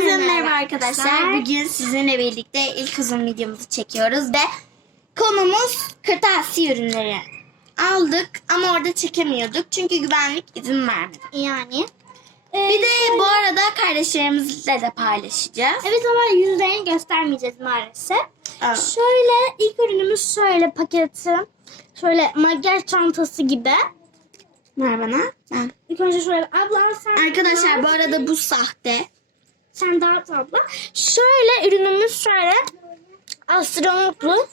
Herkese merhaba arkadaşlar. Bugün sizinle birlikte ilk uzun videomuzu çekiyoruz ve konumuz kırtasiye ürünleri. Aldık ama orada çekemiyorduk çünkü güvenlik izin vermedi. Yani. Bir de bu arada kardeşlerimizle de paylaşacağız. Evet ama yüzlerini göstermeyeceğiz maalesef. Evet. Şöyle ilk ürünümüz şöyle paketi. Şöyle makyaj çantası gibi. Ver bana. Ben. İlk önce şöyle ablam sen Arkadaşlar bu arada bu sahte. Sen dağıt abla. Şöyle ürünümüz şöyle astronotlu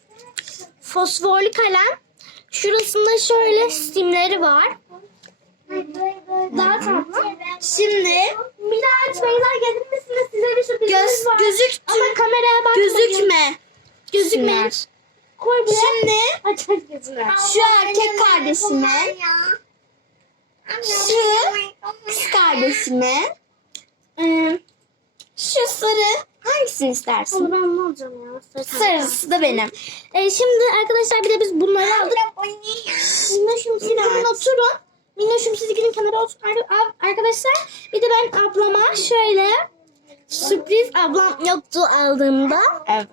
fosforlu kalem. Şurasında şöyle simleri var. Dağıt abla. Şimdi Miraç Beyler gelir misiniz? Size bir sürprizimiz göz, var. gözüktü. Ama kameraya bakmayın. Gözükme. Simler. Koy buraya. Şimdi Aç aç gözünü. şu erkek kardeşime, şu kız kardeşime, Ee, hangisini istersin? onu ben ne alacağım ya? Sarısı da benim. Ee, şimdi arkadaşlar bir de biz bunları aldık. Minnoşum siz hemen oturun. Minnoşum siz gidin kenara oturun. Ar- ar- Arkadaşlar bir de ben ablama şöyle sürpriz ablam yoktu aldığımda. Evet.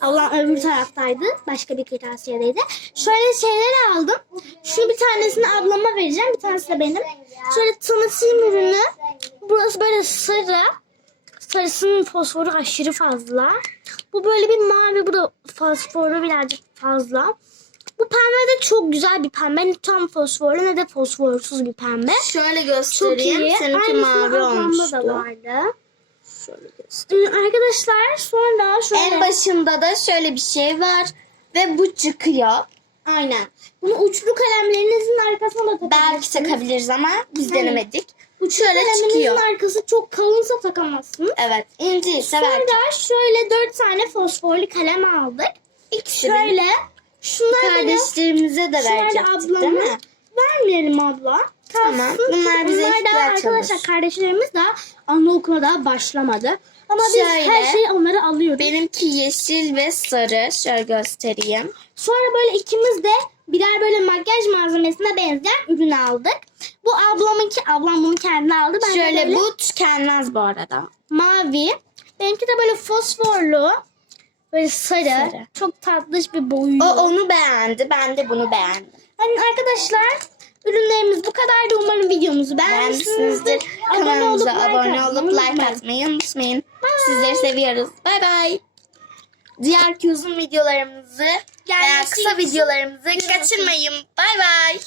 Ablam öbür taraftaydı. Başka bir kırtasiyedeydi. Şöyle şeyler aldım. Şu bir tanesini ablama vereceğim. Bir tanesi de benim. Şöyle tanıtayım ürünü. Burası böyle sarı. Sarısının fosforu aşırı fazla. Bu böyle bir mavi. Bu da fosforu birazcık fazla. Bu pembe de çok güzel bir pembe. Ne tam fosforlu ne de fosforsuz bir pembe. Şöyle Çok göstereyim. iyi. Seninki mavi olmuştu. da vardı. Şöyle göstereyim. Ee, Arkadaşlar sonra şöyle. En başında da şöyle bir şey var ve bu çıkıyor. Aynen. Bunu uçlu kalemlerinizin arkasına da takabilirsiniz. Belki takabiliriz ama biz Aynen. denemedik. Kaleminizin çıkıyor. arkası çok kalınsa takamazsınız. Evet. İnce ise belki. Sonra şöyle dört tane fosforlu kalem aldık. İkisi de Şöyle. Şunlar benim. kardeşlerimize de verecektik değil mi? Vermeyelim abla. Tamam. Kalsın. Bunlar bize Bunlar da ihtiyaç arkadaşlar olur. kardeşlerimiz daha anaokuluna daha başlamadı. Ama biz Şöyle. her şeyi onları alıyoruz. Benimki yeşil ve sarı. Şöyle göstereyim. Sonra böyle ikimiz de birer böyle makyaj malzemesine benzeyen ürün aldık. Bu ablamınki, ablam bunu kendine aldı. Ben de Şöyle böyle bu tükenmez bu arada. mavi. Benimki de böyle fosforlu. Böyle sarı. Sarı. Çok tatlış bir boyu. O onu beğendi. Ben de bunu beğendim. Hani arkadaşlar ürünlerimiz bu kadardı. Umarım videomuzu beğenmişsinizdir. Beğenmişsinizdir. Kanalımıza abone olup like atmayı unutmayın. Sizleri seviyoruz. Bay bay. Diğerki uzun videolarımızı veya Gelmesi kısa videolarımızı kaçırmayın. Bay bay.